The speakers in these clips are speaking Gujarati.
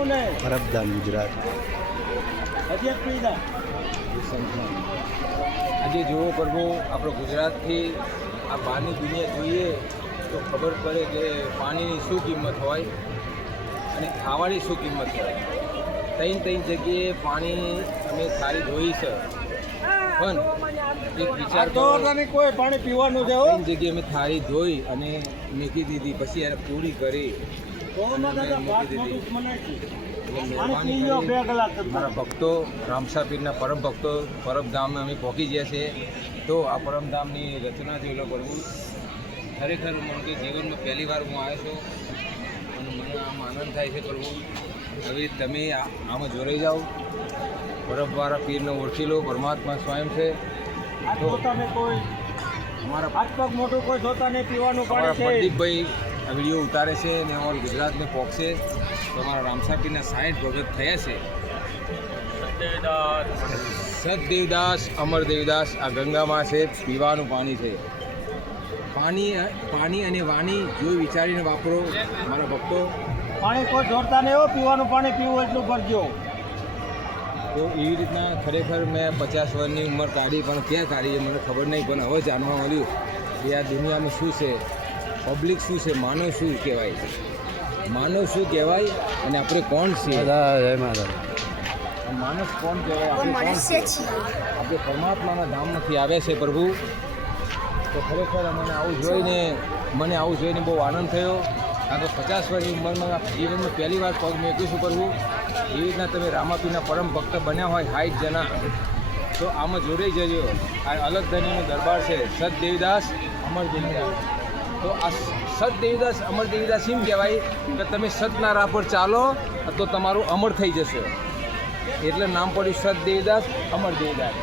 પરબધામ ગુજરાત. આજે જોવો પ્રભુ આપણો ગુજરાતથી આ બહારની દુનિયા જોઈએ તો ખબર પડે કે પાણીની શું કિંમત હોય અને ખાવાની શું કિંમત હોય. ત્રણ જગ્યાએ પાણી અમે થાળી ધોઈ છે, પણ એક વિચાર કોઈ પાણી પીવાનું છે. ત્રણ જગ્યાએ અમે થાળી ધોઈ અને મૂકી દીધી, પછી એને પૂરી કરી મૂકી દીધી. મારા ભક્તો રામસા પીરના પરમ ભક્તો પરબધામ અમે પહોંચી ગયા છે. તો આ પરમધામની રચના જોઈ કરવું ખરેખર મને કે જીવનમાં પહેલી વાર હું આવ્યો છું અને મને આમ આનંદ થાય છે કરવું. હવે તમે આમાં જોડાઈ જાઓ, પરબવાળા પીરને ઓળખી લો, પરમાત્મા સ્વયં છે. તો અમારા મોટું કોઈ જોતા નહીં, પીવાનું પ્રદીપભાઈ આ વિડીયો ઉતારે છે અને અમારું ગુજરાતને પહોંચશે. તો અમારા રામસા પીરના 60 ભગત થયા છે. સતદેવદાસ અમર દેવદાસ આ ગંગામાં છે, પીવાનું પાણી છે. પાણી અને વાણી જોઈ વિચારીને વાપરો મારા ભક્તો. પાણી કોઈ જોડતા નહીં, પીવાનું પાણી પીવું એટલું ભરજો. તો એવી રીતના ખરેખર મેં 50 વર્ષની ઉંમર કાઢી, પણ ક્યાં કાઢી એ મને ખબર નહીં. પણ હવે જાણવા મળ્યું કે આ દુનિયામાં શું છે, પબ્લિક શું છે, માનવ શું કહેવાય, માનવ શું કહેવાય અને આપણે કોણ છીએ. માણસ કોણ કહેવાય, આપણે કોણ છીએ? આપણે પરમાત્માના ધામમાંથી આવ્યા છે પ્રભુ. તો ખરેખર મને આવું જોઈને બહુ આનંદ થયો. કારણ કે 50 વર્ષની ઉંમરમાં જીવનમાં પહેલી વાર પગ મૂકીશું કરવું. એવી રીતના તમે રામાપીરના પરમ ભક્ત બન્યા હોય 60 જણા, તો આમાં જોડાઈ જજો. આ અલગ ધનીનો દરબાર છે, સતદેવદાસ અમર દેવદાસ. તો આ સતદેવદાસ અમર દેવદાસ એમ કહેવાય કે તમે સતના રાહ પર ચાલો તો તમારું અમર થઈ જશે. એટલે નામ પડ્યું સતદેવદાસ અમર દેવદાસ.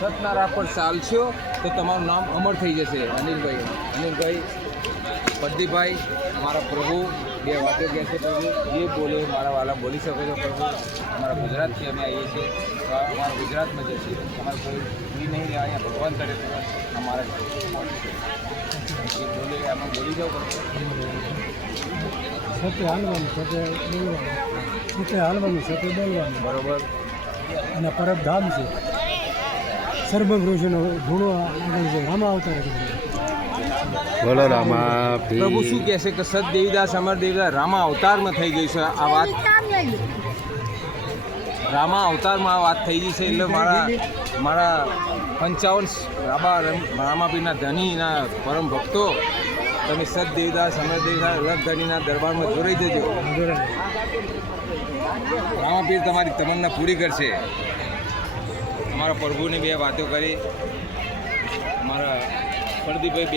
સતના રાહ પર ચાલશો તો તમારું નામ અમર થઈ જશે. અનિલભાઈ પ્રદીપભાઈ મારા પ્રભુ બે વાતો કહે છે પ્રભુ, જે બોલે મારા વાલા બોલી શકો છો પ્રભુ. અમારા ગુજરાતથી અમે આવીએ છીએ, તો અમારા ગુજરાતમાં જશે. અમારે કોઈ નહીં રહ્યા, અહીંયા ભગવાન કરે અમારા જે બોલે આમાં બોલી જાઓ પ્રભુ. સત્ય હાલવાનું, સત્ય બોલવાનું, બરોબર. અને પરબધામ છે. સર્વમ ઋષિનો ગુણો આગળ છે. રામા અવતાર બોલો રામા પ્રભુ શું કહે છે કે સતદેવદાસ અમર દેવદાસ રામા અવતારમાં થઈ ગઈ છે આ વાત. રામા અવતારમાં આ વાત થઈ ગઈ છે. એટલે મારા 55 રામાપીરના ધનીના પરમ ભક્તો તમે સતદેવદાસ અમર દેવદાસ અલગ ધનીના દરબારમાં જોડાઈ જજો. રામાપીર તમારી તમન્ના પૂરી કરશે. અમારા પ્રભુની બે વાતો કરી, અમારા પ્રદીપભાઈ બે